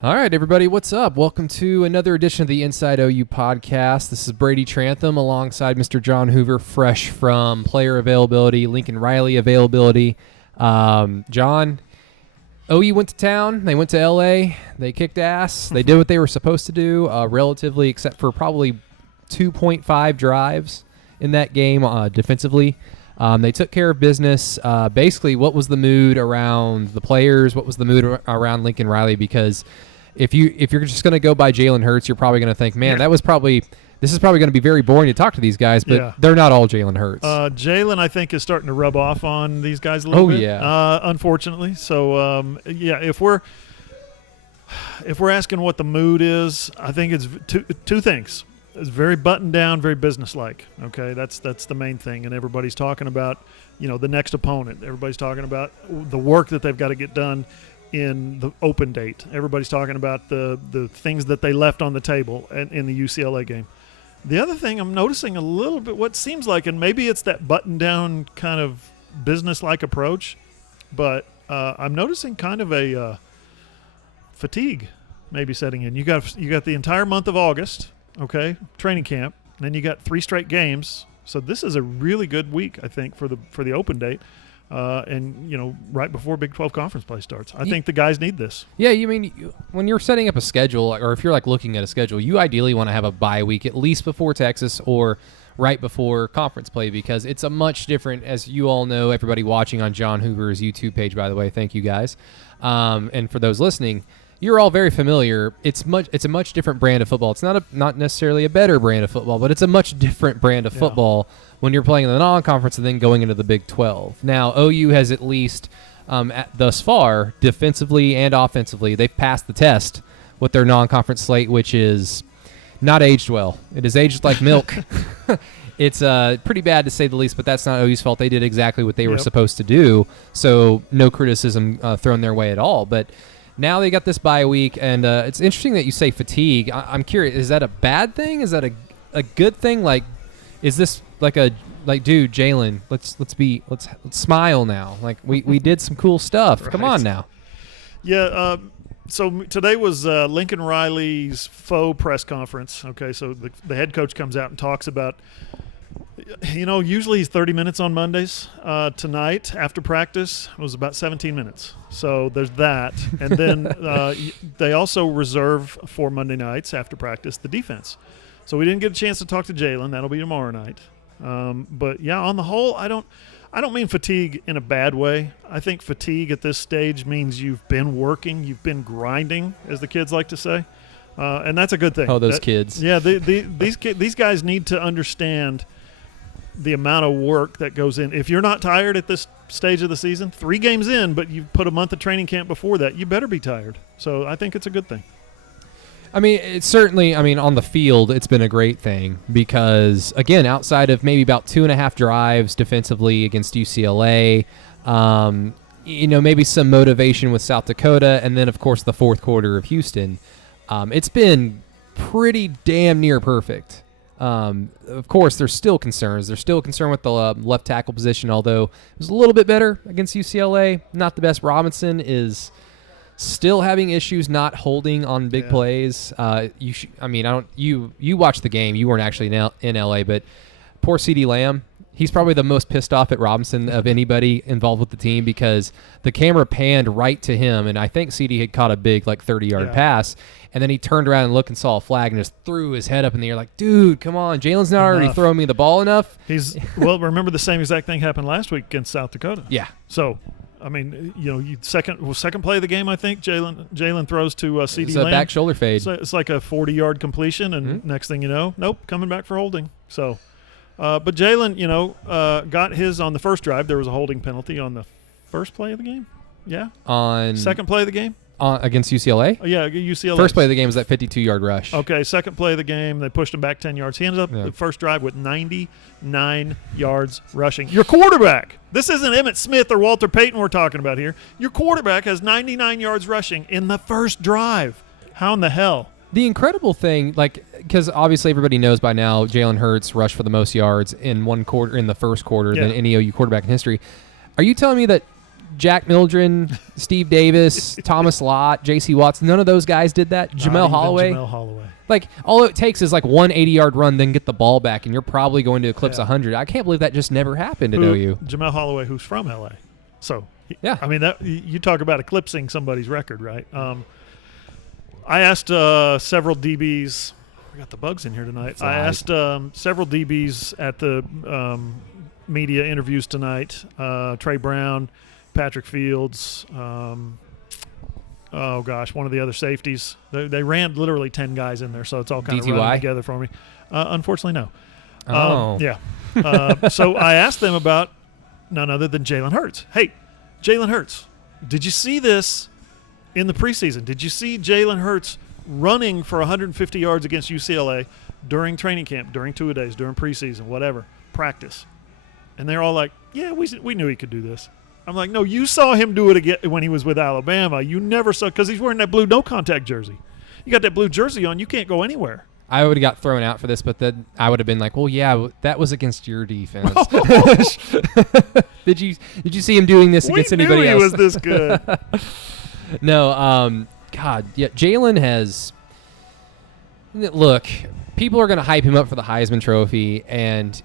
All right, everybody, what's up? Welcome to another edition of the Inside OU podcast. This is Brady Trantham alongside Mr. John Hoover, fresh from player availability, Lincoln Reilly availability. John, OU went to town. They went to L.A. They kicked ass. They did what they were supposed to do, relatively, except for probably 2.5 drives in that game defensively. They took care of business. Basically, what was the mood around the players? What was the mood around Lincoln Reilly? Because if you're just going to go by Jalen Hertz, you're probably going to think, man, this is probably going to be very boring to talk to these guys, but they're not all Jalen Hertz. Jalen, I think, is starting to rub off on these guys a little bit. Unfortunately. So, if we're asking what the mood is, I think it's two things. It's very buttoned down, very businesslike. Okay, that's the main thing, and everybody's talking about, the next opponent. Everybody's talking about the work that they've got to get done in the open date. Everybody's talking about the things that they left on the table in the UCLA game. The other thing I'm noticing a little bit, what seems like, and maybe it's that buttoned down kind of businesslike approach, but I'm noticing kind of a fatigue maybe setting in. You got the entire month of August. Okay, training camp. Then you got 3 straight games. So this is a really good week, I think, for the open date, and right before Big 12 conference play starts. I think the guys need this. Yeah, you mean when you're setting up a schedule, or if you're looking at a schedule, you ideally want to have a bye week at least before Texas or right before conference play, because it's a much different, as you all know, everybody watching on John Hoover's YouTube page, by the way, thank you guys, and for those listening. You're all very familiar. It's a much different brand of football. It's not necessarily a better brand of football, but it's a much different brand of football when you're playing in the non-conference and then going into the Big 12. Now, OU has at least, thus far, defensively and offensively, they've passed the test with their non-conference slate, which is not aged well. It is aged like milk. It's pretty bad to say the least, but that's not OU's fault. They did exactly what they were supposed to do, so no criticism thrown their way at all. But now they got this bye week, and it's interesting that you say fatigue. I'm curious, is that a bad thing? Is that a good thing? Like, is this dude, Jalen, let's smile now. Like, we did some cool stuff. Right. Come on now. Yeah. So today was Lincoln Reilly's Faux press conference. Okay, so the head coach comes out and talks about, usually he's 30 minutes on Mondays. Tonight, after practice, was about 17 minutes. So there's that. And then they also reserve for Monday nights after practice the defense. So we didn't get a chance to talk to Jalen. That'll be tomorrow night. But, yeah, on the whole, I don't mean fatigue in a bad way. I think fatigue at this stage means you've been working, you've been grinding, as the kids like to say. And that's a good thing. Oh, those kids. Yeah, these guys need to understand the amount of work that goes in. If you're not tired at this stage of the season, 3 games in, but you put a month of training camp before that, you better be tired. So I think it's a good thing. I mean, it's certainly, on the field, it's been a great thing because, again, outside of maybe about 2.5 drives defensively against UCLA, maybe some motivation with South Dakota, and then, of course, the fourth quarter of Houston, it's been pretty damn near perfect. Of course, there's still concerns. There's still concern with the left tackle position, although it was a little bit better against UCLA. Not the best. Robinson is still having issues not holding on big plays. You watched the game. You weren't actually in LA, but poor CeeDee Lamb. He's probably the most pissed off at Robinson of anybody involved with the team because the camera panned right to him, and I think CeeDee had caught a big 30-yard pass, and then he turned around and looked and saw a flag and just threw his head up in the air like, dude, come on, Jalen's not already throwing me the ball enough. Remember the same exact thing happened last week against South Dakota. Yeah. So, second play of the game, I think Jalen throws to CeeDee Lamb. It's a back shoulder fade. So it's like a 40-yard completion, and next thing you know, nope, coming back for holding. So, but Jalen, got his on the first drive. There was a holding penalty on the first play of the game. Yeah. On second play of the game. Against UCLA? Yeah, UCLA. First play of the game was that 52-yard rush. Okay, second play of the game, they pushed him back 10 yards. He ended up the first drive with 99 yards rushing. Your quarterback. This isn't Emmitt Smith or Walter Payton we're talking about here. Your quarterback has 99 yards rushing in the first drive. How in the hell? The incredible thing, because obviously everybody knows by now Jalen Hertz rushed for the most yards in one quarter, in the first quarter, than any OU quarterback in history. Are you telling me that Jack Mildren, Steve Davis, Thomas Lott, J.C. Watts. None of those guys did that. Jamel Holloway. Like, all it takes is like one 80-yard run, then get the ball back, and you're probably going to eclipse 100. I can't believe that just never happened at OU. Jamel Holloway, who's from L.A. So, yeah. I mean, that you talk about eclipsing somebody's record, right? I asked several DBs. We got the bugs in here tonight. I asked several DBs at the media interviews tonight. Trey Brown, Patrick Fields, one of the other safeties. They ran literally 10 guys in there, so it's all kind of running together for me. Unfortunately, no. So I asked them about none other than Jalen Hertz. Hey, Jalen Hertz, did you see this in the preseason? Did you see Jalen Hertz running for 150 yards against UCLA during training camp, during two-a-days, during preseason, whatever, practice? And they're all like, yeah, we knew he could do this. I'm like, no, you saw him do it again when he was with Alabama. You never saw, because he's wearing that blue no-contact jersey. You got that blue jersey on, you can't go anywhere. I would have got thrown out for this, but then I would have been like, well, yeah, that was against your defense. Did you see him doing this against anybody else? We knew he was this good. No, God, yeah, Jalen has – look, people are going to hype him up for the Heisman Trophy, and,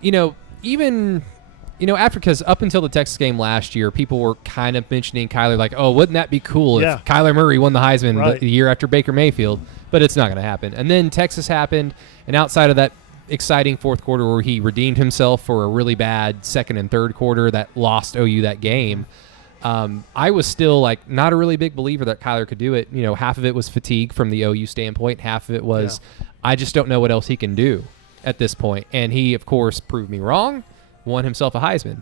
after, because up until the Texas game last year, people were kind of mentioning Kyler like, oh, wouldn't that be cool if Kyler Murray won the Heisman the year after Baker Mayfield? But it's not going to happen. And then Texas happened, and outside of that exciting fourth quarter where he redeemed himself for a really bad second and third quarter that lost OU that game, I was still like not a really big believer that Kyler could do it. Half of it was fatigue from the OU standpoint. Half of it was I just don't know what else he can do at this point. And he, of course, proved me wrong. Won himself a Heisman.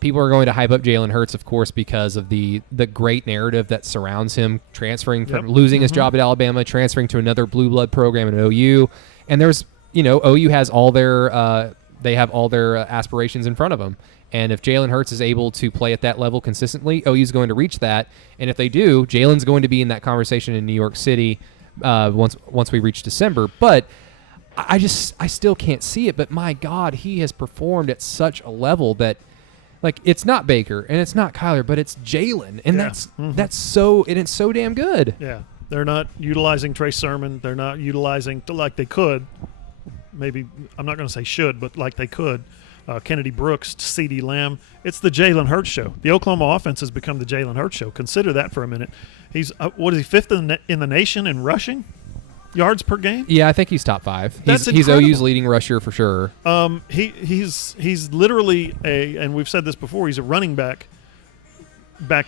People are going to hype up Jalen Hurts, of course, because of the great narrative that surrounds him, transferring from losing his job at Alabama, transferring to another blue blood program at OU. And there's, OU has all their they have all their aspirations in front of them. And if Jalen Hurts is able to play at that level consistently, OU's going to reach that. And if they do, Jalen's going to be in that conversation in New York City once we reach December. But I still can't see it. But my God, he has performed at such a level that, like, it's not Baker and it's not Kyler, but it's Jalen, and that's so damn good. Yeah, they're not utilizing Trey Sermon. They're not utilizing like they could. Maybe I'm not going to say should, but like they could. Kennedy Brooks, CeeDee Lamb. It's the Jalen Hurts show. The Oklahoma offense has become the Jalen Hurts show. Consider that for a minute. He's fifth in the nation in rushing yards per game? Yeah, I think he's top 5. He's OU's leading rusher for sure. He's literally and we've said this before, he's a running back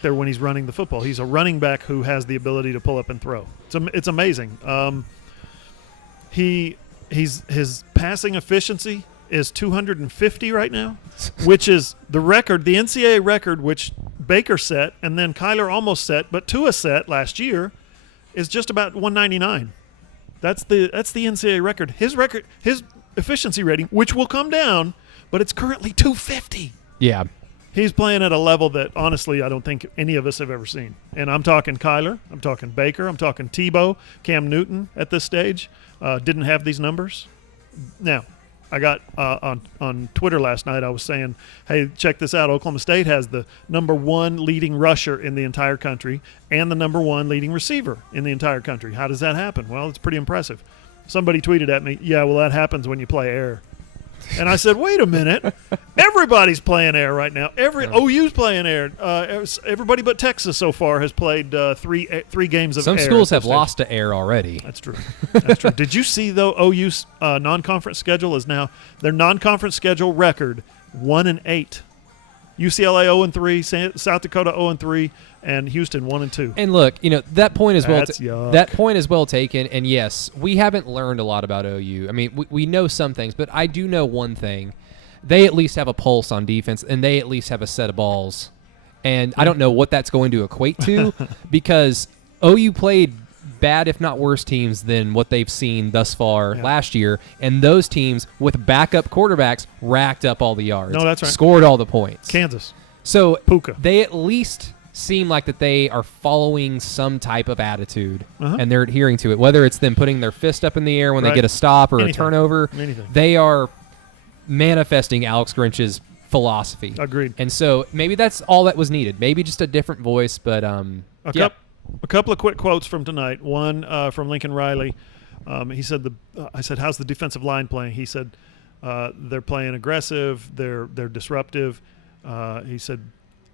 there when he's running the football. He's a running back who has the ability to pull up and throw. It's amazing. His passing efficiency is 250 right now, which is the record, the NCAA record, which Baker set and then Kyler almost set, but Tua set last year, is just about 199. That's the NCAA record. His efficiency rating, which will come down, but it's currently 250. Yeah. He's playing at a level that, honestly, I don't think any of us have ever seen. And I'm talking Kyler. I'm talking Baker. I'm talking Tebow. Cam Newton at this stage didn't have these numbers. Now, I got on Twitter last night, I was saying, hey, check this out. Oklahoma State has the number 1 leading rusher in the entire country and the number 1 leading receiver in the entire country. How does that happen? Well, it's pretty impressive. Somebody tweeted at me, yeah, well, that happens when you play air. And I said, wait a minute. Everybody's playing air right now. OU's playing air. Everybody but Texas so far has played three games of Some air. Some schools have lost to air already. That's true. That's true. Did you see, though, OU's non-conference schedule is now their non-conference schedule record 1-8. UCLA 0-3, South Dakota 0-3, and Houston 1-2. And look, that point is that point is well taken. And yes, we haven't learned a lot about OU. I mean, we know some things, but I do know one thing: they at least have a pulse on defense, and they at least have a set of balls. And I don't know what that's going to equate to, because OU played bad, if not worse, teams than what they've seen thus far last year. And those teams with backup quarterbacks racked up all the yards. No, that's right. Scored all the points. Kansas. So Puka. They at least seem like that they are following some type of attitude, and they're adhering to it. Whether it's them putting their fist up in the air when they get a stop or a turnover, they are manifesting Alex Grinch's philosophy. Agreed. And so maybe that's all that was needed. Maybe just a different voice, but A couple of quick quotes from tonight. One from Lincoln Reilly. He said, I said, how's the defensive line playing? He said, they're playing aggressive. They're disruptive. He said,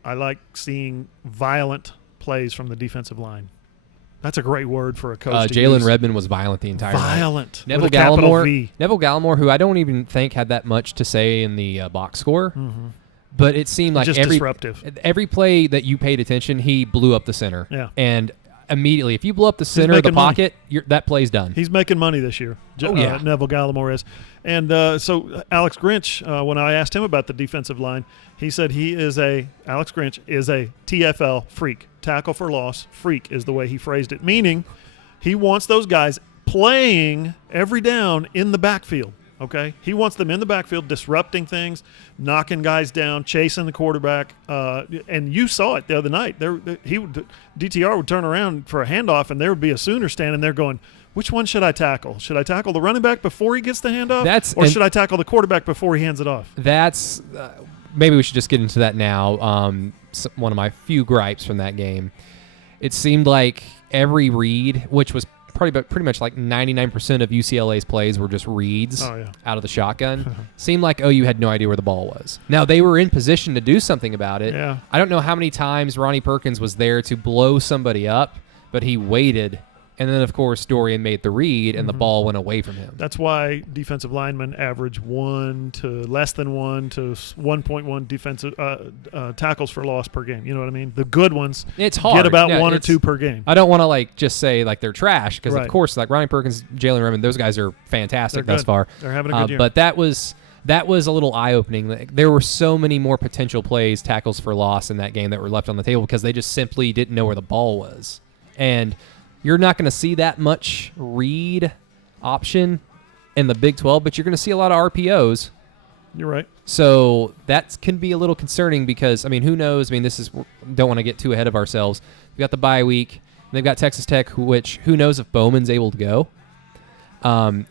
I like seeing violent plays from the defensive line. That's a great word for a coach. Jalen Redmond was violent the entire night. Violent. Neville with a capital Gallimore, V. Neville Gallimore, who I don't even think had that much to say in the box score, but it seemed like Just disruptive. every play that you paid attention, he blew up the center. Yeah. And immediately, if you blow up the center of the pocket, that play's done. He's making money this year. Neville Gallimore is. And so Alex Grinch, when I asked him about the defensive line, he said Alex Grinch is a TFL freak. Tackle for loss freak is the way he phrased it, meaning he wants those guys playing every down in the backfield. Okay, he wants them in the backfield, disrupting things, knocking guys down, chasing the quarterback. And you saw it the other night. DTR would turn around for a handoff, and there would be a Sooner standing there going, "Which one should I tackle? Should I tackle the running back before he gets the handoff, or should I tackle the quarterback before he hands it off?" That's maybe we should just get into that now. One of my few gripes from that game. It seemed like every read, which was pretty much like 99% of UCLA's plays were just reads out of the shotgun. Seemed like OU had no idea where the ball was. Now, they were in position to do something about it. Yeah. I don't know how many times Ronnie Perkins was there to blow somebody up, but he waited. And then, of course, Dorian made the read, and the ball went away from him. That's why defensive linemen average 1 to less than 1 to 1.1 defensive tackles for loss per game. You know what I mean? The good ones get about 1 or 2 per game. I don't want to just say they're trash because, Right. of course, Ronnie Perkins, Jalen Redmond, those guys are fantastic thus far. They're having a good year. But that was a little eye-opening. There were so many more potential plays, tackles for loss in that game that were left on the table because they just simply didn't know where the ball was. And you're not going to see that much read option in the Big 12, but you're going to see a lot of RPOs. You're right. So that can be a little concerning because, who knows? Don't want to get too ahead of ourselves. We've got the bye week. They've got Texas Tech, who knows if Bowman's able to go.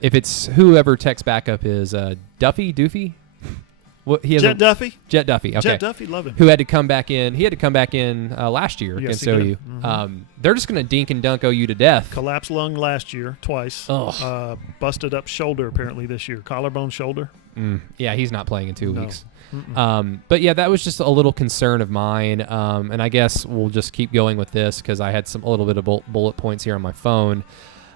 If it's whoever Tech's backup is, Doofy? Jet Duffy? Jet Duffy, okay. Jet Duffy, love him. Who had to come back in. He had to come back in last year against OU. They're just going to dink and dunk OU to death. Collapsed lung last year, twice. Busted up shoulder apparently this year. Collarbone shoulder. Yeah, he's not playing in 2 weeks. But yeah, that was just a little concern of mine. And I guess we'll just keep going with this because I had a little bit of bullet points here on my phone.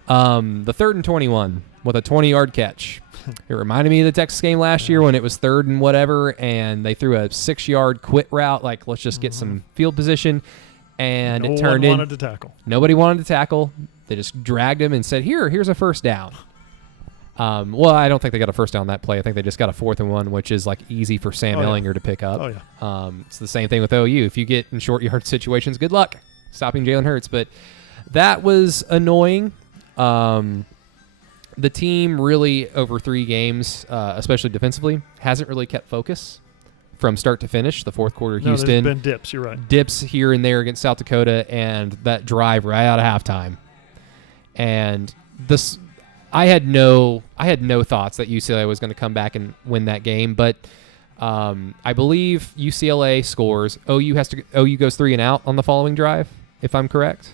The 3rd and 21 with a 20-yard catch. It reminded me of the Texas game last year when it was 3rd and whatever, and they threw a 6-yard quit route, let's just get some field position, and it turned in. Nobody wanted to tackle. Nobody wanted to tackle. They just dragged him and said, here's a first down. Well, I don't think they got a first down that play. I think they just got a 4th and 1, which is easy for Sam Ellinger to pick up. Oh, yeah. It's the same thing with OU. If you get in short yard situations, good luck stopping Jalen Hertz. But that was annoying. The team really, over 3 games, especially defensively, hasn't really kept focus from start to finish. The fourth quarter, Houston. There's been dips, you're right. Dips here and there against South Dakota, and that drive right out of halftime. And I had no thoughts that UCLA was going to come back and win that game, but I believe UCLA scores. OU goes 3 and out on the following drive, if I'm correct.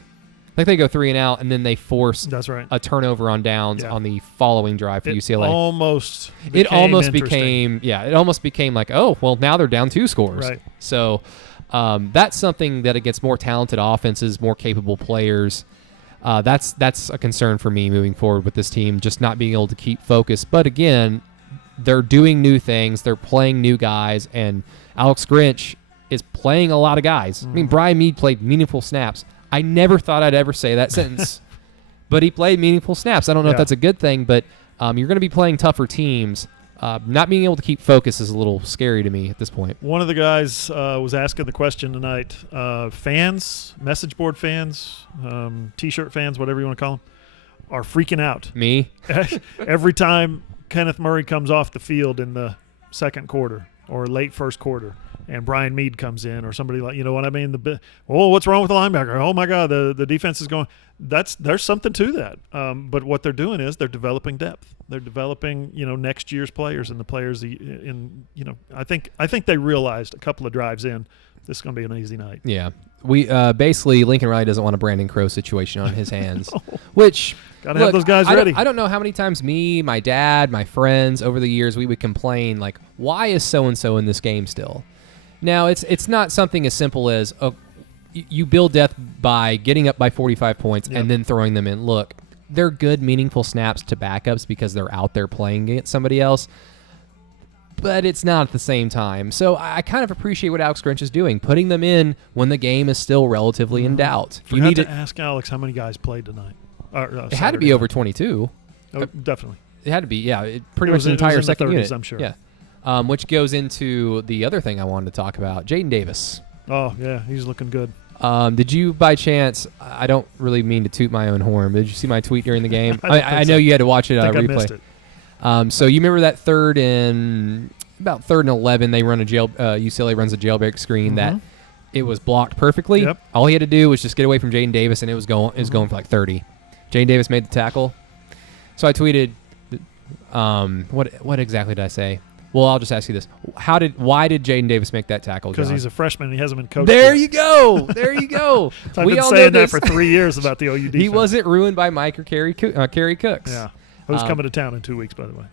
I think they go 3 and out, and then they force a turnover on downs on the following drive for UCLA. It almost became like, oh, well, now they're down 2 scores. Right. So that's something that against more talented offenses, more capable players, that's a concern for me moving forward with this team, just not being able to keep focus. But again, they're doing new things. They're playing new guys, and Alex Grinch is playing a lot of guys. Brian Meade played meaningful snaps. I never thought I'd ever say that sentence, but he played meaningful snaps. I don't know if that's a good thing, but you're going to be playing tougher teams. Not being able to keep focus is a little scary to me at this point. One of the guys was asking the question tonight. Fans, message board fans, T-shirt fans, whatever you want to call them, are freaking out. Me? Every time Kenneth Murray comes off the field in the second quarter or late first quarter, and Brian Meade comes in or somebody like, you know what I mean? What's wrong with the linebacker? Oh my God, the defense is going. There's something to that. But what they're doing is they're developing depth. They're developing, next year's players and the players I think they realized a couple of drives in, this is going to be an easy night. Yeah. We basically Lincoln Riley doesn't want a Brandon Crow situation on his hands, No. which Gotta have those guys ready. I don't know how many times me, my dad, my friends over the years we would complain like, why is so and so in this game still? Now it's not something as simple as you build depth by getting up by 45 points and then throwing them in. Look, they're good, meaningful snaps to backups because they're out there playing against somebody else. But it's not at the same time. So I kind of appreciate what Alex Grinch is doing, putting them in when the game is still relatively in doubt. You need to ask Alex how many guys played tonight. It had to be over 22. Oh, definitely. It had to be, yeah. Pretty much the entire second 30s, unit. I'm sure. Yeah. Which goes into the other thing I wanted to talk about, Jaden Davis. Oh, yeah, he's looking good. Did you, by chance, I don't really mean to toot my own horn, but did you see my tweet during the game? I know you had to watch it I replay. missed it. So you remember that third and 11, they run UCLA runs a jailbreak screen that it was blocked perfectly. Yep. All he had to do was just get away from Jaden Davis, and it was going for like 30. Jaden Davis made the tackle. So I tweeted, what exactly did I say? Well, I'll just ask you this: why did Jaden Davis make that tackle? Because he's a freshman and he hasn't been coached. There yet. you go. There you go. I've been saying that for 3 years about the OU defense. He wasn't ruined by Mike or Kerry Cooks. Yeah. Who's coming to town in 2 weeks, by the way?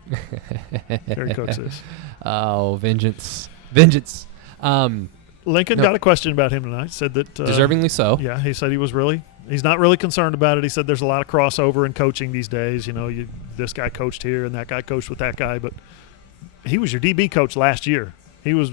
Kerry Cooks is. Oh, vengeance. Lincoln got a question about him tonight. Said that deservingly so. Yeah, he said he's not really concerned about it. He said there's a lot of crossover in coaching these days. This guy coached here and that guy coached with that guy, but he was your DB coach last year. He was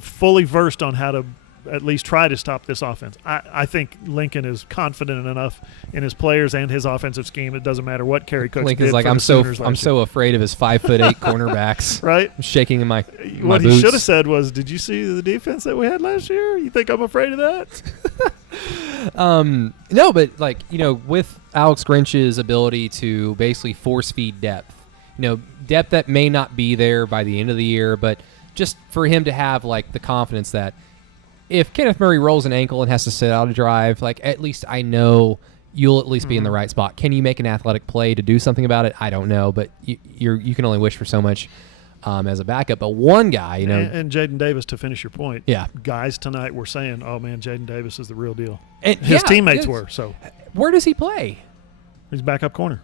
fully versed on how to at least try to stop this offense. I think Lincoln is confident enough in his players and his offensive scheme. It doesn't matter what Kerry Cooks Lincoln's did. like, I'm so afraid of his 5'8" cornerbacks. Right? I'm shaking in my What boots. he should have said was, "Did you see the defense that we had last year? You think I'm afraid of that?" No, but with Alex Grinch's ability to basically force feed depth, depth that may not be there by the end of the year, but just for him to have the confidence that if Kenneth Murray rolls an ankle and has to sit out a drive, at least I know you'll at least be in the right spot. Can you make an athletic play to do something about it? I don't know, but you can only wish for so much as a backup. But one guy, and Jaden Davis, to finish your point, yeah, guys tonight were saying, "Oh man, Jaden Davis is the real deal." And his teammates were. So where does he play? He's backup corner.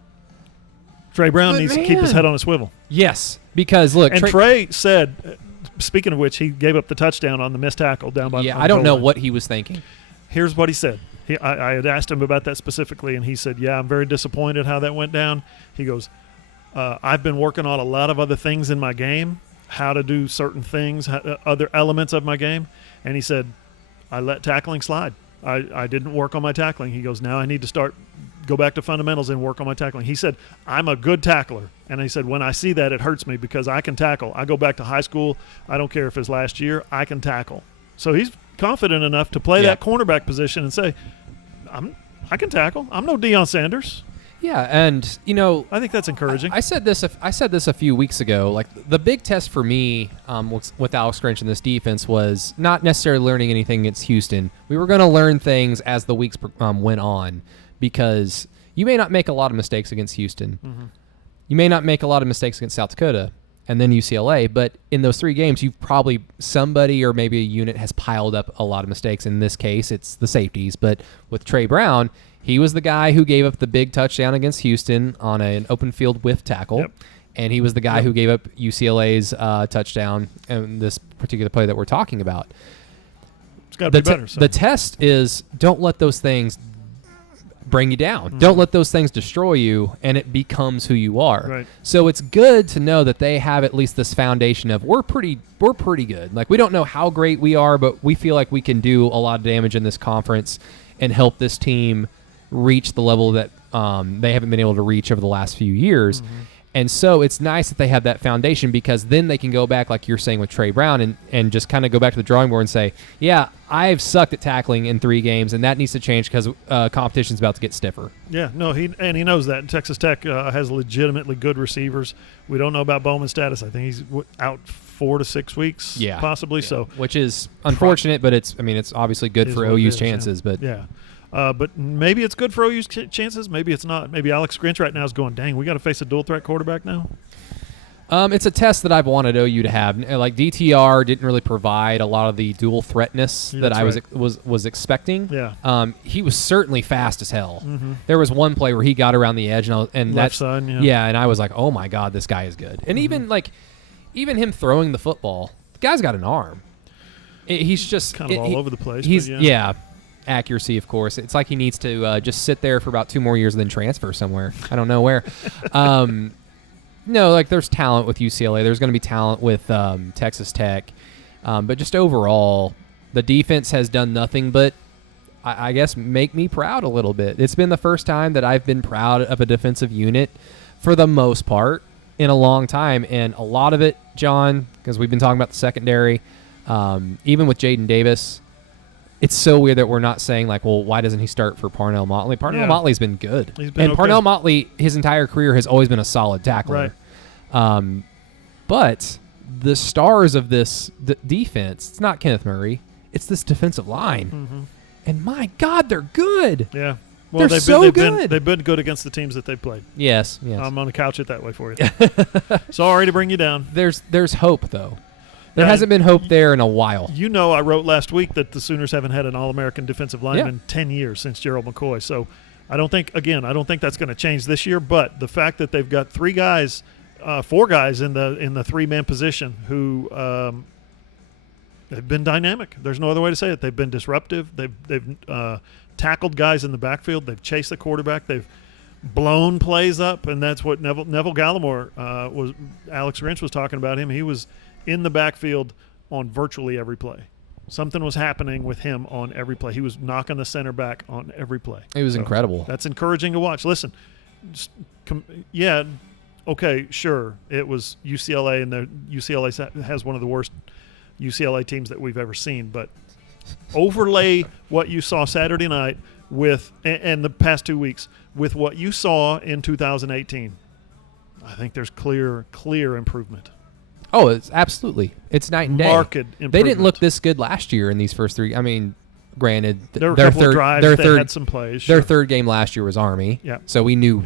Trey Brown needs to keep his head on a swivel. Yes, because look, and Trey said. Speaking of which, he gave up the touchdown on the missed tackle down by. Yeah, I don't know what he was thinking. Here's what he said. I had asked him about that specifically, and he said, "Yeah, I'm very disappointed how that went down." He goes, "I've been working on a lot of other things in my game, how to do certain things, other elements of my game," and he said, "I let tackling slide. I didn't work on my tackling." He goes, "Now I need to go back to fundamentals and work on my tackling." He said, "I'm a good tackler." And he said, "When I see that, it hurts me because I can tackle. I go back to high school. I don't care if it's last year. I can tackle." So he's confident enough to play that cornerback position and say, I can tackle. I'm no Deion Sanders. Yeah, and I think that's encouraging. I said this a few weeks ago. The big test for me with Alex Grinch in this defense was not necessarily learning anything against Houston. We were going to learn things as the weeks went on, because you may not make a lot of mistakes against Houston. Mm-hmm. You may not make a lot of mistakes against South Dakota and then UCLA, but in those 3 games, you've probably somebody or maybe a unit has piled up a lot of mistakes. In this case, it's the safeties. But with Trey Brown, he was the guy who gave up the big touchdown against Houston on an open field whiff tackle. Yep. And he was the guy who gave up UCLA's touchdown in this particular play that we're talking about. It's got to be better. The test is, don't let those things bring you down. Mm-hmm. Don't let those things destroy you, and it becomes who you are. Right. So it's good to know that they have at least this foundation of we're pretty good. We don't know how great we are, but we feel like we can do a lot of damage in this conference and help this team reach the level that they haven't been able to reach over the last few years. Mm-hmm. And so it's nice that they have that foundation, because then they can go back, like you're saying with Trey Brown, and just kind of go back to the drawing board and say, yeah, I've sucked at tackling in 3 games, and that needs to change because competition's about to get stiffer. Yeah, no, he knows that. Texas Tech has legitimately good receivers. We don't know about Bowman's status. I think he's out 4 to 6 weeks, possibly. Yeah. So, which is unfortunate, but it's obviously good for OU's chances. But but maybe it's good for OU's chances. Maybe it's not. Maybe Alex Grinch right now is going, dang, we got to face a dual threat quarterback now. It's a test that I've wanted OU to have. Like DTR didn't really provide a lot of the dual threatness that I was expecting. Yeah. He was certainly fast as hell. Mm-hmm. There was one play where he got around the edge and left side, and I was like, oh my god, this guy is good. And even him throwing the football, the guy's got an arm. He's just kind of all over the place. He's accuracy, of course. It's like he needs to just sit there for about 2 more years and then transfer somewhere. I don't know where. No, like there's talent with UCLA. There's going to be talent with Texas Tech. But just overall, the defense has done nothing but, I guess, make me proud a little bit. It's been the first time that I've been proud of a defensive unit for the most part in a long time. And a lot of it, John, because we've been talking about the secondary, even with Jaden Davis, it's so weird that we're not saying, like, well, why doesn't he start for Parnell Motley? Parnell Motley's been good. Parnell Motley, his entire career, has always been a solid tackler. Right. But the stars of this defense, it's not Kenneth Murray. It's this defensive line. Mm-hmm. And, my God, they're good. Yeah. Well, they've been good against the teams that they've played. Yes. I'm going to couch it that way for you. Sorry to bring you down. There's hope, though. There hasn't been hope there in a while. I wrote last week that the Sooners haven't had an All-American defensive lineman in 10 years since Gerald McCoy. So I don't think that's going to change this year. But the fact that they've got 4 guys in the 3-man position who they've been dynamic. There's no other way to say it. They've been disruptive. They've tackled guys in the backfield. They've chased the quarterback. They've blown plays up, and that's what Neville Gallimore was. Alex Grinch was talking about him. He was in the backfield on virtually every play. Something was happening with him on every play. He was knocking the center back on every play. It was incredible. That's encouraging to watch. Listen, okay, sure, it was UCLA, and UCLA has one of the worst UCLA teams that we've ever seen, but overlay what you saw Saturday night with and the past 2 weeks with what you saw in 2018. I think there's clear improvement. Oh, it's absolutely. It's night and day. Marked improvement. They didn't look this good last year in these first 3. I mean, granted, there were a couple of drives that had some plays. Their third game last year was Army, so we knew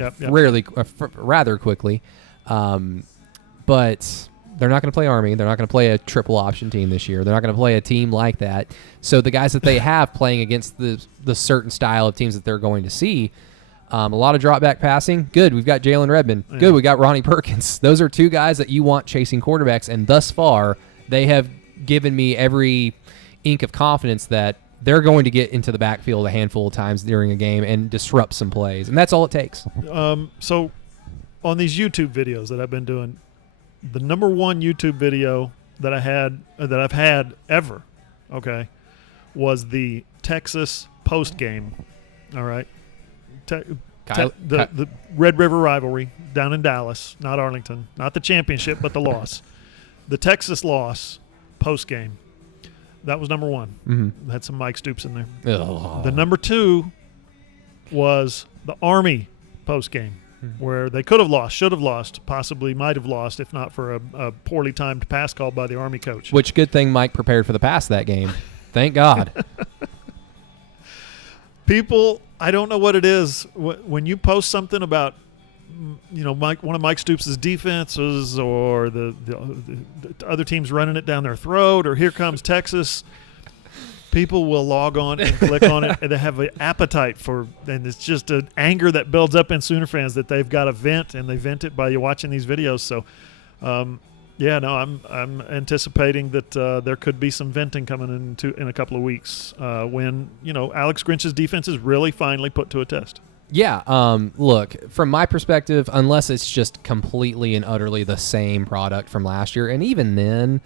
rather quickly. But they're not going to play Army. They're not going to play a triple option team this year. They're not going to play a team like that. So the guys that they have playing against the certain style of teams that they're going to see, a lot of drop back passing. Good. We've got Jalen Redmond. Yeah. Good. We got Ronnie Perkins. Those are 2 guys that you want chasing quarterbacks. And thus far, they have given me every ink of confidence that they're going to get into the backfield a handful of times during a game and disrupt some plays. And that's all it takes. So on these YouTube videos that I've been doing, the number 1 YouTube video that I've had ever, was the Texas post game. All right. The Red River rivalry down in Dallas, not Arlington, not the championship, but the loss. The Texas loss post game. That was number 1. Mm-hmm. Had some Mike Stoops in there. Oh. The number 2 was the Army post game, where they could have lost, should have lost, possibly might have lost if not for a poorly timed pass call by the Army coach. Which good thing Mike prepared for the pass that game. Thank God. People, I don't know what it is when you post something about, one of Mike Stoops' defenses or the other teams running it down their throat, or here comes Texas. People will log on and click on it, and they have an appetite for, and it's just an anger that builds up in Sooner fans that they've got to vent, and they vent it by watching these videos. So, I'm anticipating that there could be some venting coming in a couple of weeks when Alex Grinch's defense is really finally put to a test. Yeah. Look, from my perspective, unless it's just completely and utterly the same product from last year, and even then,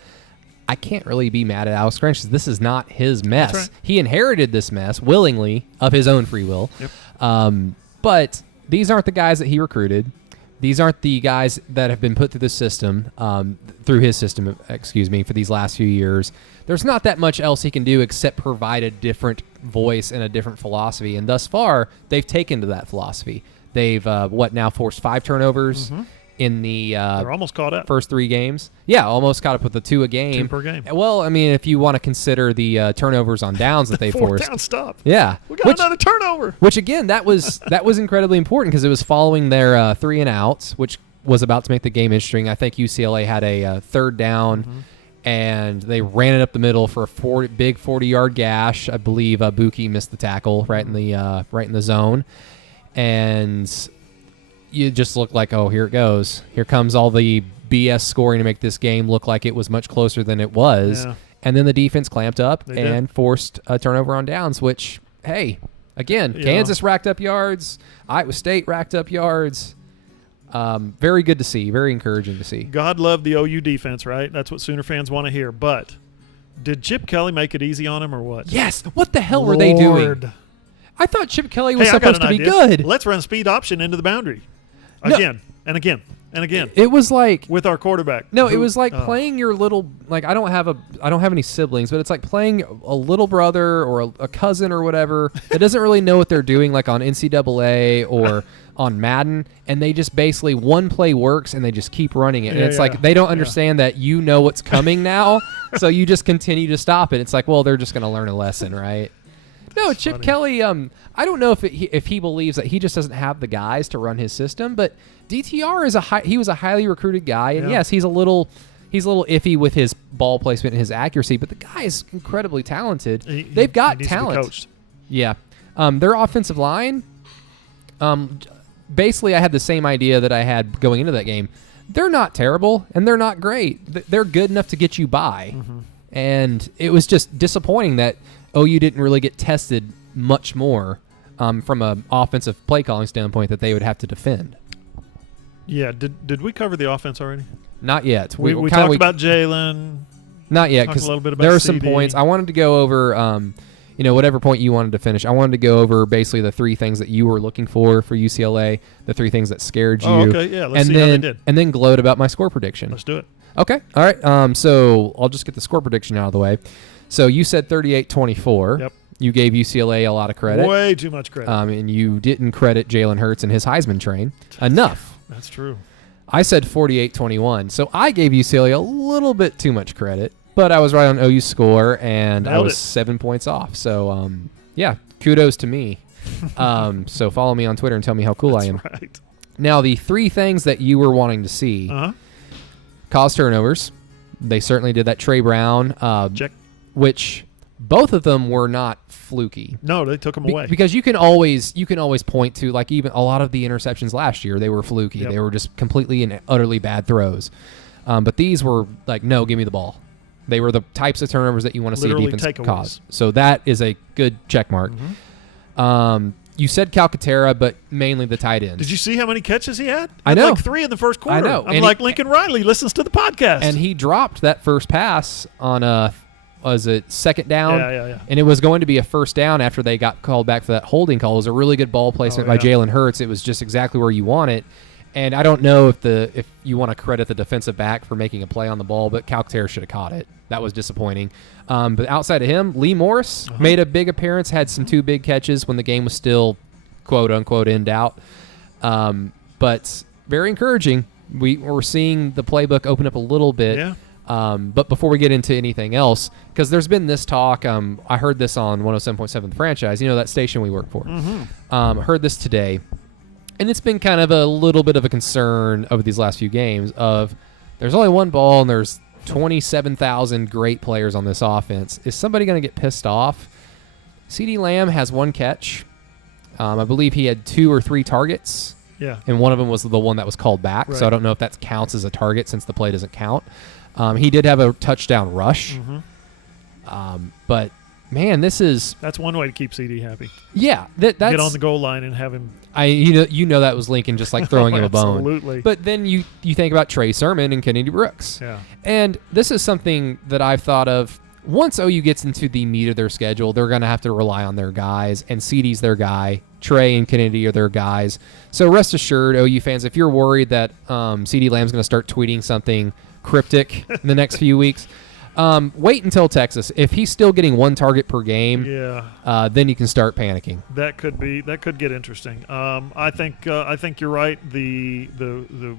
I can't really be mad at Alex Grinch. This is not his mess. That's right. He inherited this mess willingly of his own free will. Yep. But these aren't the guys that he recruited. These aren't the guys that have been put through the system, for these last few years. There's not that much else he can do except provide a different voice and a different philosophy. And thus far, they've taken to that philosophy. They've, now forced 5 turnovers. Mm-hmm. in the They're almost caught up. first 3 games. Yeah, almost caught up with the 2 a game. 2 per game. Well, I mean, if you want to consider the turnovers on downs that they Fourth forced. down stop. Yeah. We got another turnover. Which, again, that was incredibly important because it was following their 3 and outs, which was about to make the game interesting. I think UCLA had a 3rd down, and they ran it up the middle for a big 40-yard gash. I believe Buki missed the tackle right in the zone. And you just look like, oh, here it goes. Here comes all the BS scoring to make this game look like it was much closer than it was. Yeah. And then the defense clamped up They and did. forced a turnover on downs, which, hey, again, Kansas racked up yards. Iowa State racked up yards. Very good to see. Very encouraging to see. God love the OU defense, right? That's what Sooner fans want to hear. But did Chip Kelly make it easy on him or what? Yes. What the hell were they doing? Lord. I thought Chip Kelly was Hey, I got supposed to an be idea. good. Let's run speed option into the boundary. No. Again and again and again It was like with our quarterback. it was like playing your little, like, I don't have any siblings, but it's like playing a little brother or a cousin or whatever that doesn't really know what they're doing, like on NCAA or on Madden, and they just basically one play works and they just keep running it. And it's like they don't understand that you know what's coming now, so you just continue to stop it. It's like, well, they're just going to learn a lesson, right? No, Chip funny. Kelly, I don't know if he believes that he just doesn't have the guys to run his system, but DTR is he was a highly recruited guy, and yes, he's a little iffy with his ball placement and his accuracy, but the guy is incredibly talented. They've got he needs to be talent. coached. Yeah. Their offensive line, basically I had the same idea that I had going into that game. They're not terrible, and they're not great. They're good enough to get you by. And it was just disappointing that OU didn't really get tested much more from an offensive play calling standpoint that they would have to defend. Yeah. Did we cover the offense already? Not yet. We talked about Jalen. Not yet, talked a because little bit about there are some CD. points. I wanted to go over, whatever point you wanted to finish. I wanted to go over basically the 3 things that you were looking for UCLA, the 3 things that scared you. Oh, okay. Yeah. Let's and see then, how they did. And then gloat about my score prediction. Let's do it. Okay. All right. So I'll just get the score prediction out of the way. So you said 38-24. Yep. You gave UCLA a lot of credit. Way too much credit. And you didn't credit Jalen Hertz and his Heisman train enough. That's true. I said 48-21. So I gave UCLA a little bit too much credit, but I was right on OU's score, and I Nailed was it. 7 points off. So, yeah, kudos to me. So follow me on Twitter and tell me how cool I am. Right. Now, the 3 things that you were wanting to see, cause turnovers. They certainly did that. Trey Brown, Check. which both of them were not fluky. No, they took them away. Because you can always point to, like, even a lot of the interceptions last year, they were fluky. Yep. They were just completely and utterly bad throws. But these were like, no, give me the ball. They were the types of turnovers that you want to see a Literally defense takeaways. cause. So that is a good check mark. You said Calcaterra, but mainly the tight ends. Did you see how many catches he had? I know. Like 3 in the first quarter. I know. I'm And like, Lincoln Reilly listens to the podcast. And he dropped that first pass on a, was it second down? Yeah. And it was going to be a first down after they got called back for that holding call. It was a really good ball placement by Jalen Hertz. It was just exactly where you want it. And I don't know if you want to credit the defensive back for making a play on the ball, but Calcaterra should have caught it. That was disappointing. But outside of him, Lee Morris made a big appearance, had some 2 big catches when the game was still, quote unquote, in doubt. But very encouraging. We're seeing the playbook open up a little bit. Yeah. But before we get into anything else, because there's been this talk, I heard this on 107.7 The Franchise, that station we work for. Heard this today, and it's been kind of a little bit of a concern over these last few games of there's only one ball and there's 27,000 great players on this offense. Is somebody going to get pissed off? CeeDee Lamb has 1 catch. I believe he had 2 or 3 targets. Yeah. And one of them was the one that was called back. Right. So I don't know if that counts as a target since the play doesn't count. He did have a touchdown rush. But, man, That's one way to keep CD happy. Yeah. That's, Get on the goal line and have him. You know that was Lincoln just like throwing him a bone. Absolutely. But then you think about Trey Sermon and Kennedy Brooks. Yeah. And this is something that I've thought of. Once OU gets into the meat of their schedule, they're going to have to rely on their guys, and CeeDee's their guy. Trey and Kennedy are their guys. So rest assured, OU fans, if you're worried that CeeDee Lamb's going to start tweeting something cryptic in the next few weeks, wait until Texas. If he's still getting 1 target per game, then you can start panicking. That could get interesting. I think you're right. The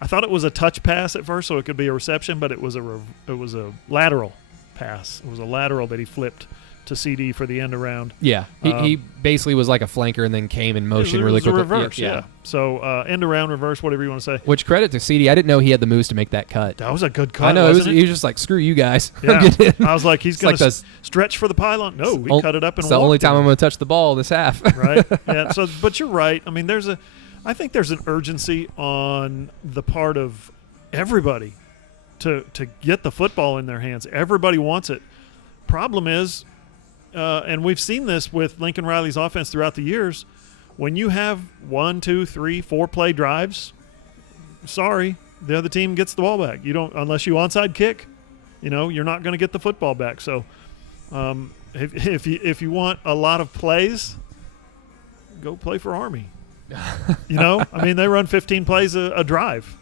I thought it was a touch pass at first, so it could be a reception, but it was a lateral pass. It was a lateral that he flipped to CD for the end around. Yeah, he basically was like a flanker and then came in motion really quickly. Reverse, yeah. So end around, reverse, whatever you want to say. Which credit to CD. I didn't know he had the moves to make that cut. That was a good cut. I know. Wasn't He was just like, screw you guys. Yeah. I was like, he's going to like stretch for the pylon. No, we cut it up and it's the only time I'm going to touch the ball this half. Right. Yeah. So, but you're right. I mean, I think there's an urgency on the part of everybody to get the football in their hands. Everybody wants it. Problem is, and we've seen this with Lincoln Riley's offense throughout the years, when you have 1, 2, 3, 4 play drives, sorry, the other team gets the ball back. You don't, unless you onside kick, you're not going to get the football back. So if you want a lot of plays, go play for Army. I mean, they run 15 plays a drive.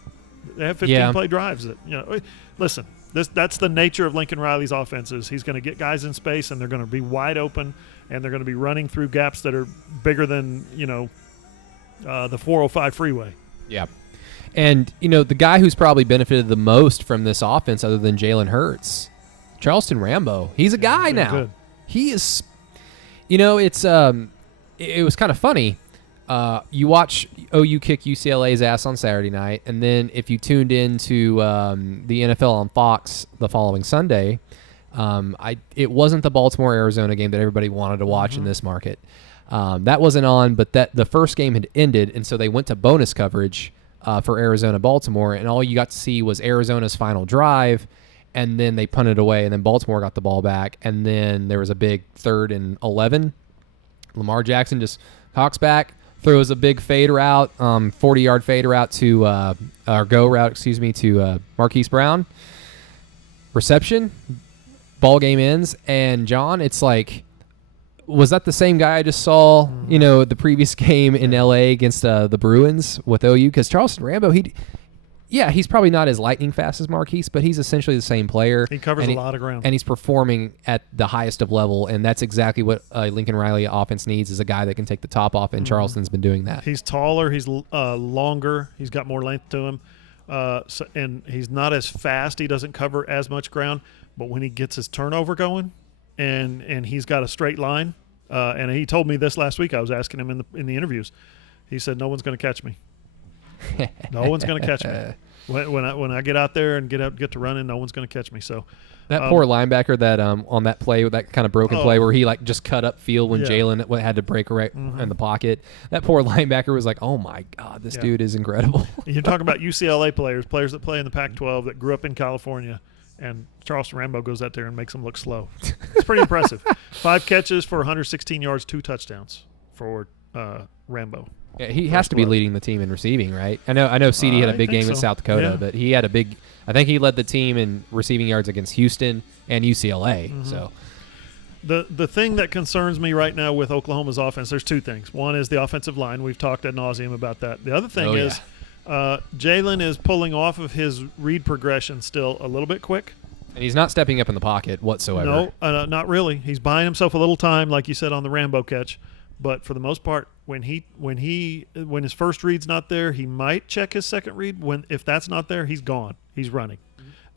They have 15 play drives. Listen, that's the nature of Lincoln Riley's offenses. He's going to get guys in space, and they're going to be wide open, and they're going to be running through gaps that are bigger than the 405 freeway. Yeah. And, the guy who's probably benefited the most from this offense other than Jalen Hertz, Charleston Rambo. He's a guy now. Good. He is, it's it was kind of funny. You watch OU kick UCLA's ass on Saturday night, and then if you tuned into the NFL on Fox the following Sunday, it wasn't the Baltimore-Arizona game that everybody wanted to watch in this market. That wasn't on, but the first game had ended, and so they went to bonus coverage for Arizona-Baltimore, and all you got to see was Arizona's final drive, and then they punted away, and then Baltimore got the ball back, and then there was a big 3rd and 11. Lamar Jackson just hawks back, throws a big fade route, 40-yard fade route to go route, to Marquise Brown. Reception, ball game ends, and John, it's like, was that the same guy I just saw, the previous game in LA against the Bruins with OU? Because Charleston Rambo, he's probably not as lightning fast as Marquise, but he's essentially the same player. He covers a lot of ground. And he's performing at the highest of level, and that's exactly what Lincoln Riley offense needs, is a guy that can take the top off, and Charleston's been doing that. He's taller. He's longer. He's got more length to him. And he's not as fast. He doesn't cover as much ground. But when he gets his turnover going and he's got a straight line, and he told me this last week, I was asking him in the interviews, he said, no one's going to catch me. No one's going to catch me. When I get out there and get to running, no one's going to catch me. So that poor linebacker that on that play, with that kind of broken play where he just cut up field when Jalen had to break right in the pocket. That poor linebacker was like, "Oh my God, this dude is incredible." You're talking about UCLA players that play in the Pac-12 that grew up in California, and Charleston Rambo goes out there and makes them look slow. It's pretty impressive. 5 catches for 116 yards, 2 touchdowns for Rambo. Yeah, he has to be leading the team in receiving, right? I know CD had a big game in South Dakota, but he had a big – I think he led the team in receiving yards against Houston and UCLA. So the thing that concerns me right now with Oklahoma's offense, there's 2 things. One is the offensive line. We've talked ad nauseum about that. The other thing is Jalen is pulling off of his read progression still a little bit quick. And he's not stepping up in the pocket whatsoever. No, not really. He's buying himself a little time, like you said, on the Rambo catch. But for the most part, when his first read's not there, he might check his second read. If that's not there, he's gone. He's running.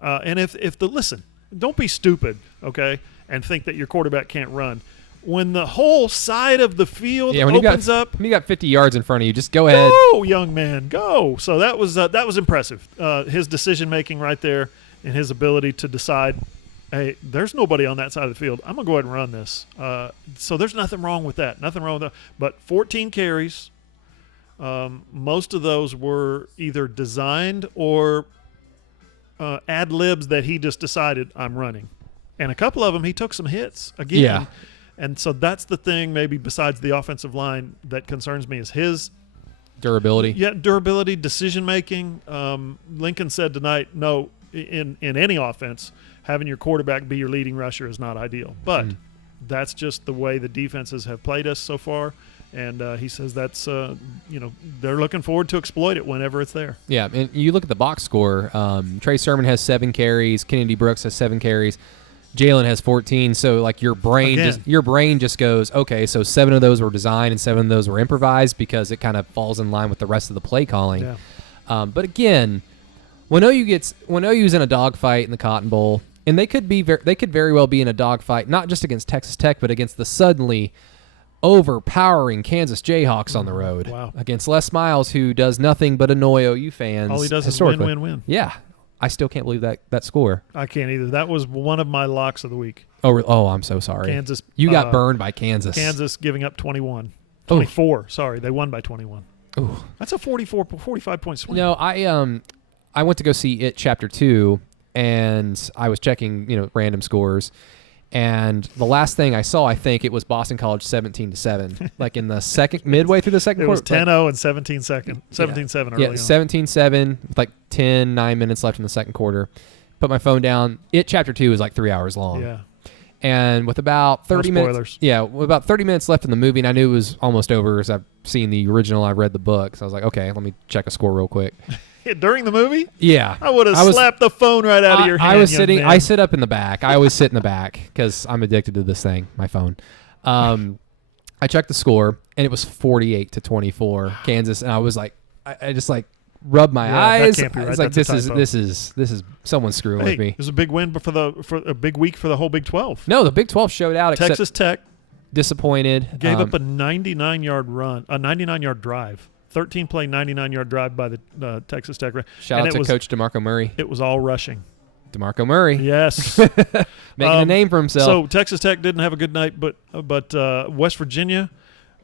And listen, don't be stupid, okay, and think that your quarterback can't run. When the whole side of the field opens up, when you got 50 yards in front of you, just go ahead. Go, young man, go. So that was impressive. His decision making right there, and his ability to decide, hey, there's nobody on that side of the field. I'm going to go ahead and run this. So there's nothing wrong with that. Nothing wrong with that. But 14 carries, most of those were either designed or ad-libs that he just decided, I'm running. And a couple of them, he took some hits again. Yeah. And so that's the thing, maybe besides the offensive line, that concerns me is his durability. Yeah, durability, decision-making. Lincoln said tonight, no, in any offense, having your quarterback be your leading rusher is not ideal. But that's just the way the defenses have played us so far. And he says that's, they're looking forward to exploit it whenever it's there. Yeah, and you look at the box score. Trey Sermon has 7 carries. Kennedy Brooks has 7 carries. Jalen has 14. So, like, your brain just goes, okay, so 7 of those were designed and 7 of those were improvised because it kind of falls in line with the rest of the play calling. But again, when OU's in a dogfight in the Cotton Bowl, and they could very well be in a dogfight not just against Texas Tech, but against the suddenly overpowering Kansas Jayhawks on the road. Wow. Against Les Miles, who does nothing but annoy OU fans. All he does is win. Yeah. I still can't believe that score. I can't either. That was one of my locks of the week. Oh, I'm so sorry. Kansas. You got burned by Kansas. Kansas giving up 24. Sorry, they won by 21. Ooh. That's a 45-point swing. No, I went to go see It Chapter 2, and I was checking, random scores. And the last thing I saw, I think it was Boston College 17-7, like in the midway through the second quarter. It was 10-0 and 17-7 early on. 17-7, with like 9 minutes left in the second quarter. Put my phone down. It Chapter 2 is like 3 hours long. Yeah. And with about 30 minutes, with about 30 minutes left in the movie, and I knew it was almost over as I've seen the original, I read the book, so I was like, okay, let me check a score real quick. During the movie? Yeah. I would have slapped the phone right out of your hand. I sit up in the back. I always sit in the back because I'm addicted to this thing, my phone. I checked the score, and it was 48-24 Kansas, and I was like, I just like rubbed my eyes. That can't be right. I was like, this is someone screwing with me. It was a big win for a big week for the whole Big 12. No, the Big 12 showed out. Texas Tech disappointed. Gave up a 99-yard drive. 13-play, 99-yard drive by the Texas Tech. Shout out to Coach DeMarco Murray. It was all rushing. DeMarco Murray. Yes. Making a name for himself. So Texas Tech didn't have a good night, but West Virginia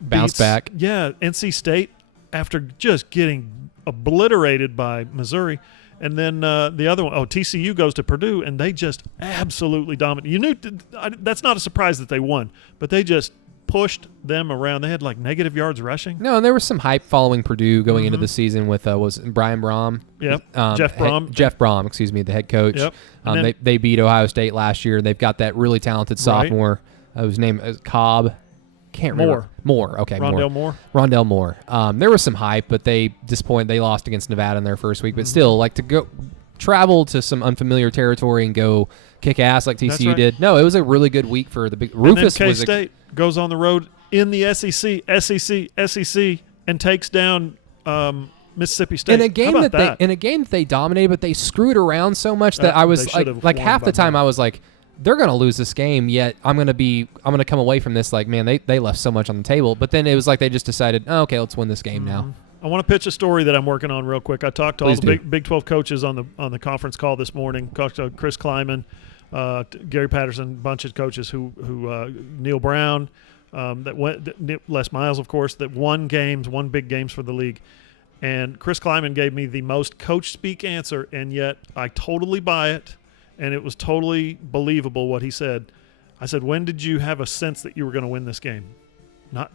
bounced back. Yeah, NC State after just getting obliterated by Missouri. And then the other one, TCU goes to Purdue, and they just absolutely dominated. You knew that's not a surprise that they won, but they just pushed them around. They had like negative yards rushing. No, and there was some hype following Purdue going into the season with was Brian Brom. Yep. Jeff Brom. Jeff Brom, the head coach. Yep. They beat Ohio State last year. They've got that really talented sophomore whose name is Cobb. Can't remember. Moore. Okay, Rondell Moore. There was some hype, but they disappointed. They lost against Nevada in their first week, but still, like to go travel to some unfamiliar territory and go kick ass like TCU did. No, it was a really good week for the big. Rufus and then K-State goes on the road in the SEC, and takes down Mississippi State. In a game that they dominated, but they screwed around so much that I was like half the time I was like, they're going to lose this game, yet I'm going to come away from this like, man, they left so much on the table. But then it was like they just decided, okay, let's win this game now. I want to pitch a story that I'm working on real quick. I talked to all the Big 12 coaches on the conference call this morning. Talked to Chris Kleiman, Gary Patterson, a bunch of coaches who Neil Brown, Les Miles, of course, that won big games for the league. And Chris Kleiman gave me the most coach speak answer, and yet I totally buy it. And it was totally believable what he said. I said, when did you have a sense that you were going to win this game?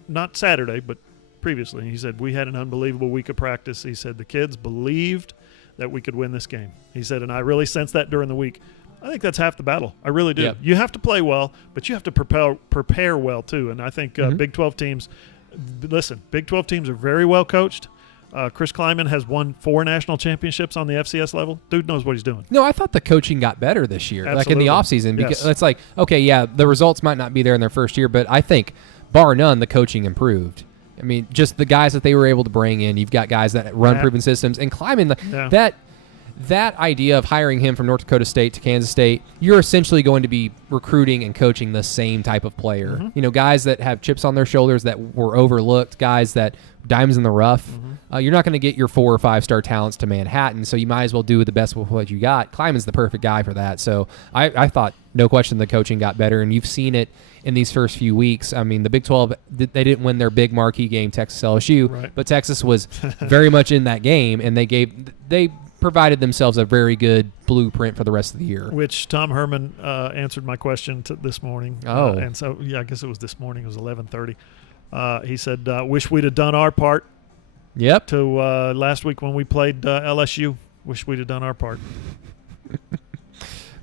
Not Saturday, but previously. He said, we had an unbelievable week of practice. He said, the kids believed that we could win this game. He said, and I really sensed that during the week. I think that's half the battle. I really do. Yep. You have to play well, but you have to prepare well too. And I think Big 12 teams, Big 12 teams are very well coached. Chris Kleiman has won 4 national championships on the FCS level. Dude knows what he's doing. No, I thought the coaching got better this year, Absolutely. like in the offseason. Because it's like, okay, yeah, the results might not be there in their first year, but I think, bar none, the coaching improved. I mean, just the guys that they were able to bring in. You've got guys that run proven systems. And Kleiman, that idea of hiring him from North Dakota State to Kansas State, you're essentially going to be recruiting and coaching the same type of player. Mm-hmm. You know, guys that have chips on their shoulders that were overlooked, guys that diamonds in the rough. Mm-hmm. You're not going to get your 4 or 5 star talents to Manhattan, so you might as well do the best with what you got. Kleiman's the perfect guy for that. So I thought, no question, the coaching got better, and you've seen it in these first few weeks. I mean, the Big 12, they didn't win their big marquee game, Texas LSU, but Texas was very much in that game, and they provided themselves a very good blueprint for the rest of the year. Which Tom Herman answered my question this morning. And so, I guess it was this morning. It was 11:30. He said, wish we'd have done our part. Yep. To last week when we played LSU. Wish we'd have done our part.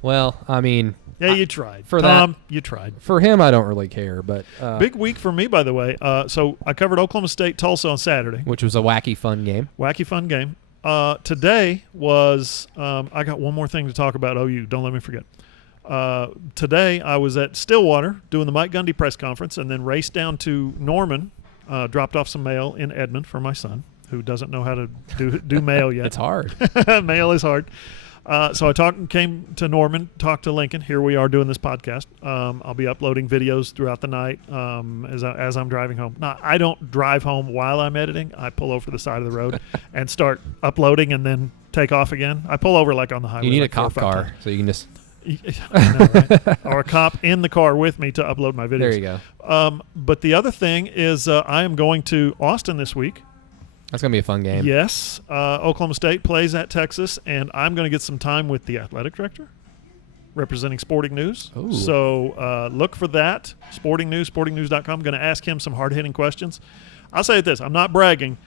Well, I mean... Yeah, you tried. You tried. For him, I don't really care, but... big week for me, by the way. So I covered Oklahoma State, Tulsa on Saturday. Which was a wacky, fun game. Today was I got one more thing to talk about OU. Don't let me forget. Today I was at Stillwater doing the Mike Gundy press conference and then raced down to Norman, dropped off some mail in Edmond for my son. who doesn't know how to do mail yet. It's hard. Mail is hard. So I came to Norman, talked to Lincoln. Here we are doing this podcast. I'll be uploading videos throughout the night as I'm driving home. Now, I don't drive home while I'm editing. I pull over to the side of the road and start uploading and then take off again. I pull over like on the highway. You need like a cop car so you can just... I know, right? Or a cop in the car with me to upload my videos. There you go. But the other thing is I am going to Austin this week. That's going to be a fun game. Yes. Oklahoma State plays at Texas, and I'm going to get some time with the athletic director representing Sporting News. Ooh. So look for that. Sporting News, sportingnews.com. I'm going to ask him some hard-hitting questions. I'll say it this. I'm not bragging.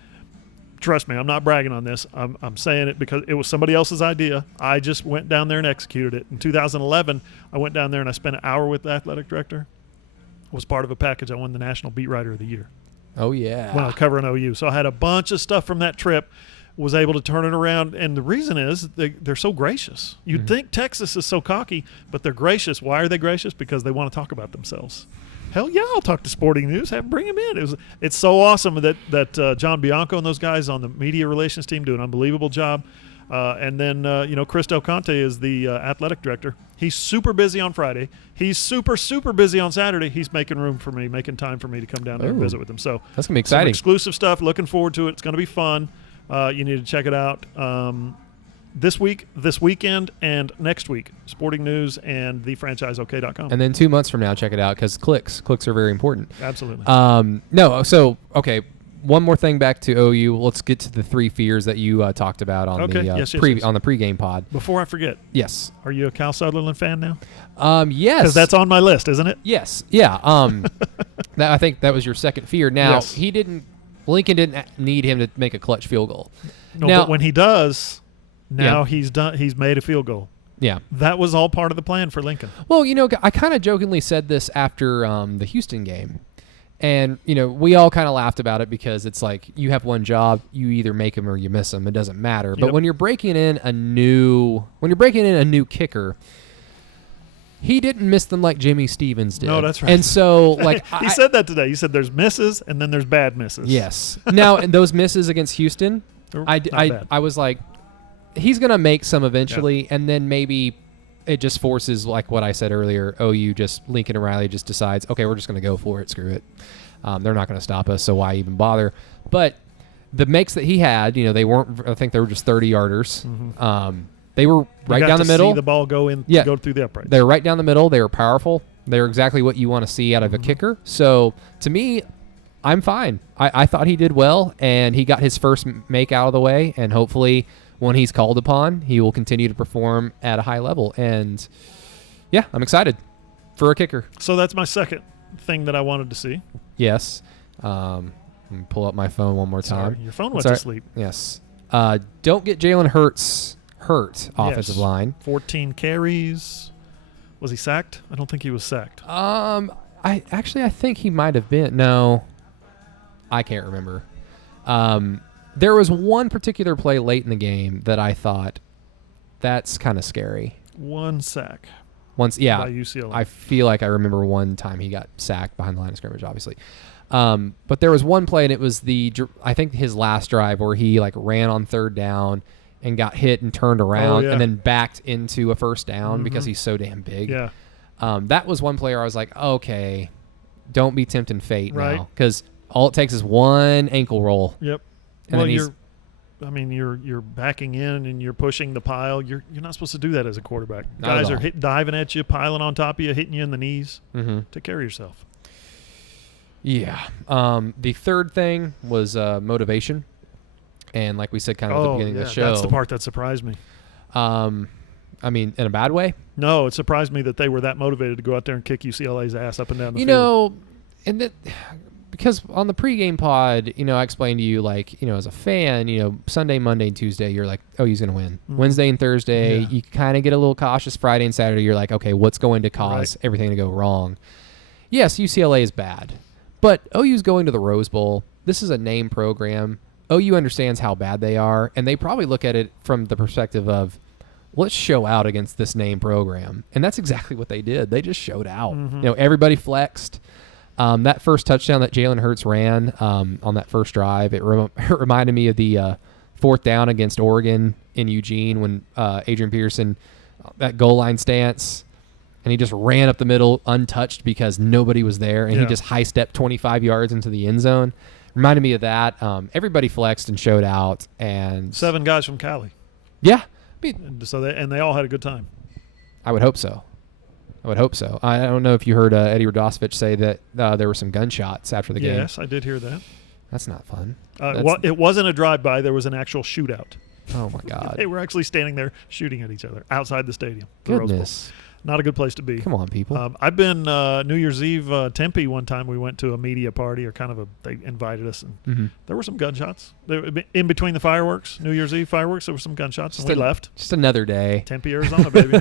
Trust me, I'm not bragging on this. I'm saying it because it was somebody else's idea. I just went down there and executed it. In 2011, I went down there and I spent an hour with the athletic director. It was part of a package. I won the National Beat Writer of the Year. Oh, yeah. When I was covering OU. So I had a bunch of stuff from that trip, was able to turn it around. And the reason is they're so gracious. You'd think Texas is so cocky, but they're gracious. Why are they gracious? Because they want to talk about themselves. Hell yeah, I'll talk to Sporting News. Bring him in. It's so awesome that John Bianco and those guys on the media relations team do an unbelievable job. And then, Chris Del Conte is the athletic director. He's super busy on Friday. He's super, super busy on Saturday. He's making room for me, making time for me to come down there and visit with him. So that's going to be exciting. Some exclusive stuff. Looking forward to it. It's going to be fun. You need to check it out. This week, this weekend, and next week, Sporting News and thefranchiseok.com. And then 2 months from now, check it out because clicks are very important. Absolutely. Okay. One more thing back to OU. Let's get to the 3 fears that you talked about on on the pregame pod. Before I forget, yes, are you a Cal Sutherland fan now? Yes, because that's on my list, isn't it? Yes, yeah. I think that was your second fear. Now Lincoln didn't need him to make a clutch field goal. No, now, but when he does, he's done. He's made a field goal. Yeah, that was all part of the plan for Lincoln. Well, I kind of jokingly said this after the Houston game. And, we all kind of laughed about it because it's like you have one job, you either make them or you miss them. It doesn't matter. But when you're breaking in a new kicker, he didn't miss them like Jimmy Stevens did. No, that's right. And so, he said that today. He said there's misses and then there's bad misses. Yes. Now, and those misses against Houston, I was like, he's going to make some eventually, and then maybe it just forces, like what I said earlier, Lincoln and Reilly just decides, okay, we're just going to go for it. Screw it. They're not going to stop us, so why even bother? But the makes that he had, they weren't, I think they were just 30-yarders. Mm-hmm. They were right down the middle. See the ball go through the uprights. They were right down the middle. They were powerful. They were exactly what you want to see out of a kicker. So, to me, I'm fine. I thought he did well, and he got his first make out of the way, and hopefully when he's called upon, he will continue to perform at a high level. And, yeah, I'm excited for a kicker. So that's my second thing that I wanted to see. Yes. Let me pull up my phone one more time. Sorry, your phone went to sleep. Yes. Don't get Jalen Hertz hurt offensive line. 14 carries. Was he sacked? I don't think he was sacked. I think he might have been. No, I can't remember. There was one particular play late in the game that I thought that's kind of scary. One sack. By UCLA. I feel like I remember one time he got sacked behind the line of scrimmage, obviously. But there was one play, and it was I think his last drive where he ran on third down and got hit and turned around and then backed into a first down because he's so damn big. Yeah. That was one player I was like, okay, don't be tempting fate now, because all it takes is one ankle roll. Yep. And you're backing in and you're pushing the pile. You're not supposed to do that as a quarterback. Not Guys are diving at you, piling on top of you, hitting you in the knees. Take care of yourself. Yeah. The third thing was motivation. And like we said kind of at the beginning of the show. That's the part that surprised me. In a bad way? No, it surprised me that they were that motivated to go out there and kick UCLA's ass up and down the field. Because on the pregame pod, I explained to you, as a fan, Sunday, Monday, and Tuesday, you're like, oh, he's going to win. Wednesday and Thursday, you kind of get a little cautious. Friday and Saturday, you're like, okay, what's going to cause everything to go wrong? Yes, UCLA is bad. But OU's going to the Rose Bowl. This is a name program. OU understands how bad they are, and they probably look at it from the perspective of, let's show out against this name program. And that's exactly what they did. They just showed out. Everybody flexed. That first touchdown that Jalen Hertz ran on that first drive, it reminded me of the fourth down against Oregon in Eugene when Adrian Peterson, that goal line stance, and he just ran up the middle untouched because nobody was there, and he just high-stepped 25 yards into the end zone. Reminded me of that. Everybody flexed and showed out. And 7 guys from Cali. Yeah. So they all had a good time. I would hope so. I don't know if you heard Eddie Radosevich say that there were some gunshots after the game. Yes, I did hear that. That's not fun. It wasn't a drive-by. There was an actual shootout. Oh, my God. They were actually standing there shooting at each other outside the stadium. Goodness. Not a good place to be. Come on, people. I've been New Year's Eve Tempe one time. We went to a media party, or they invited us, and there were some gunshots. In between the fireworks, New Year's Eve fireworks, there were some gunshots, and we left. Just another day. Tempe, Arizona, baby.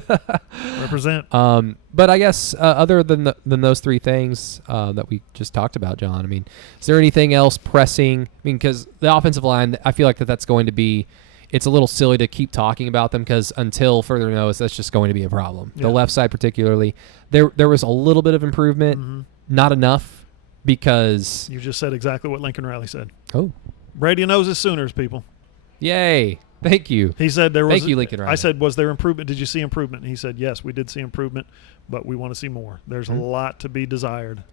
Represent. But I guess other than those three things that we just talked about, John, I mean, is there anything else pressing? I mean, because the offensive line, I feel like that's going to be – it's a little silly to keep talking about them because until further notice, that's just going to be a problem. Yeah. The left side particularly. There was a little bit of improvement, not enough because... You just said exactly what Lincoln Reilly said. Oh. Brady knows his Sooners, people. Yay. Thank you. He said there was... Thank you, Lincoln Reilly. I said, was there improvement? Did you see improvement? And he said, yes, we did see improvement, but we want to see more. There's a lot to be desired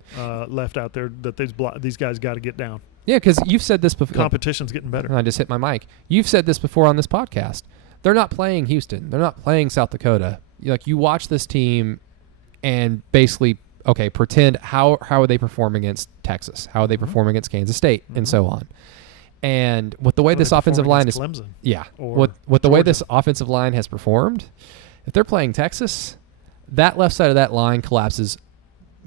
left out there that these guys got to get down. Yeah, because you've said this before. Competition's getting better. I just hit my mic. You've said this before on this podcast. They're not playing Houston. They're not playing South Dakota. You watch this team and basically, okay, pretend how are they perform against Texas? How are they perform against Kansas State? And so on. And with the way this offensive line is... Clemson, with the way this offensive line has performed, if they're playing Texas, that left side of that line collapses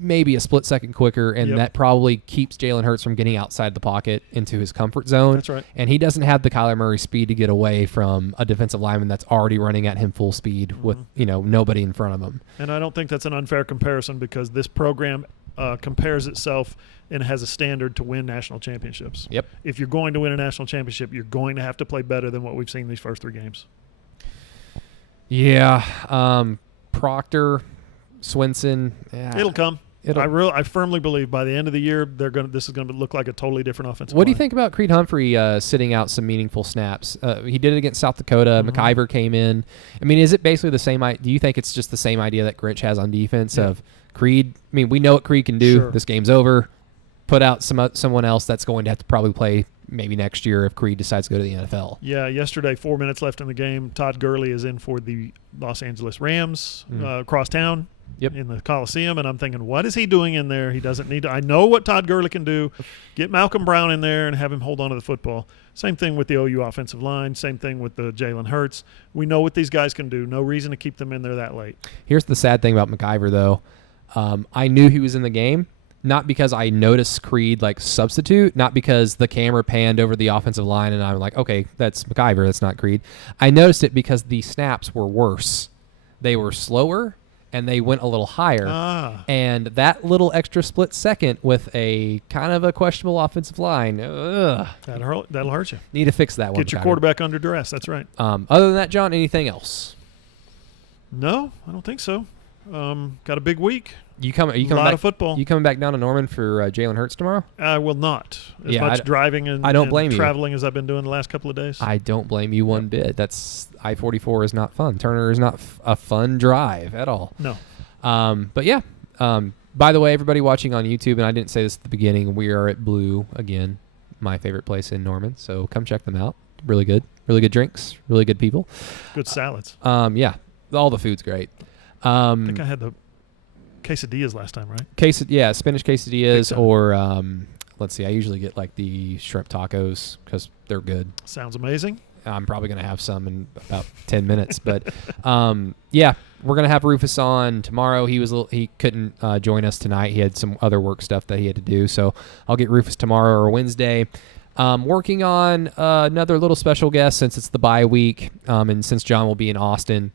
maybe a split second quicker, and that probably keeps Jalen Hertz from getting outside the pocket into his comfort zone. That's right. And he doesn't have the Kyler Murray speed to get away from a defensive lineman that's already running at him full speed with nobody in front of him. And I don't think that's an unfair comparison because this program compares itself and has a standard to win national championships. Yep. If you're going to win a national championship, you're going to have to play better than what we've seen these first 3 games. Yeah. Proctor, Swinson. Yeah. It'll come. I firmly believe by the end of the year this is going to look like a totally different offensive line. What do you think about Creed Humphrey sitting out some meaningful snaps? He did it against South Dakota. McIver came in. I mean, is it basically the same? Do you think it's just the same idea that Grinch has on defense of Creed? I mean, we know what Creed can do. Sure. This game's over. Put out someone else that's going to have to probably play maybe next year if Creed decides to go to the NFL. Yeah, yesterday, 4 minutes left in the game. Todd Gurley is in for the Los Angeles Rams across town. In the Coliseum, and I'm thinking, what is he doing in there? He doesn't need to. I know what Todd Gurley can do. Get Malcolm Brown in there and have him hold on to the football. Same thing with the OU offensive line. Same thing with the Jalen Hertz. We know what these guys can do. No reason to keep them in there that late. Here's the sad thing about McIver, though. I knew he was in the game, not because I noticed Creed substitute, not because the camera panned over the offensive line and I'm like, okay, that's McIver, that's not Creed. I noticed it because the snaps were worse. They were slower. And they went a little higher. And that little extra split second with a kind of a questionable offensive line, that'll hurt you. Need to fix that one. Get your quarterback under duress. That's right. Other than that, John, anything else? No, I don't think so. Got a big week. A lot of football. You coming back down to Norman for Jalen Hertz tomorrow? I will not. As much driving and traveling as I've been doing the last couple of days. I don't blame you one bit. That's I-44 is not fun. Turner is not a fun drive at all. No. But yeah. By the way, everybody watching on YouTube, and I didn't say this at the beginning, we are at Blue again, my favorite place in Norman. So come check them out. Really good. Really good drinks. Really good people. Good salads. Yeah. All the food's great. I think I had the quesadillas last time, right? Spinach quesadillas, or let's see, I usually get the shrimp tacos because they're good. Sounds amazing. I'm probably going to have some in about 10 minutes, but we're going to have Rufus on tomorrow. He couldn't join us tonight. He had some other work stuff that he had to do, so I'll get Rufus tomorrow or Wednesday. Working on another little special guest since it's the bye week, and since John will be in Austin,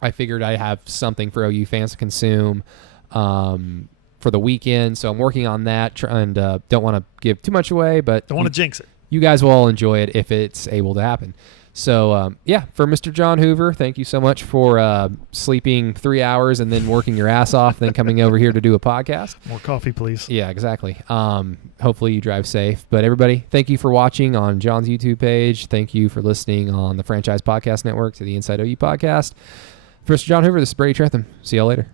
I figured I'd have something for OU fans to consume for the weekend. So I'm working on that and don't want to give too much away, but don't want to jinx it. You guys will all enjoy it if it's able to happen. So, for Mr. John Hoover, thank you so much for sleeping 3 hours and then working your ass off, then coming over here to do a podcast. More coffee, please. Yeah, exactly. Hopefully you drive safe. But everybody, thank you for watching on John's YouTube page. Thank you for listening on the Franchise Podcast Network to the Inside OU podcast. For Mr. John Hoover, this is Brady Trantham. See y'all later.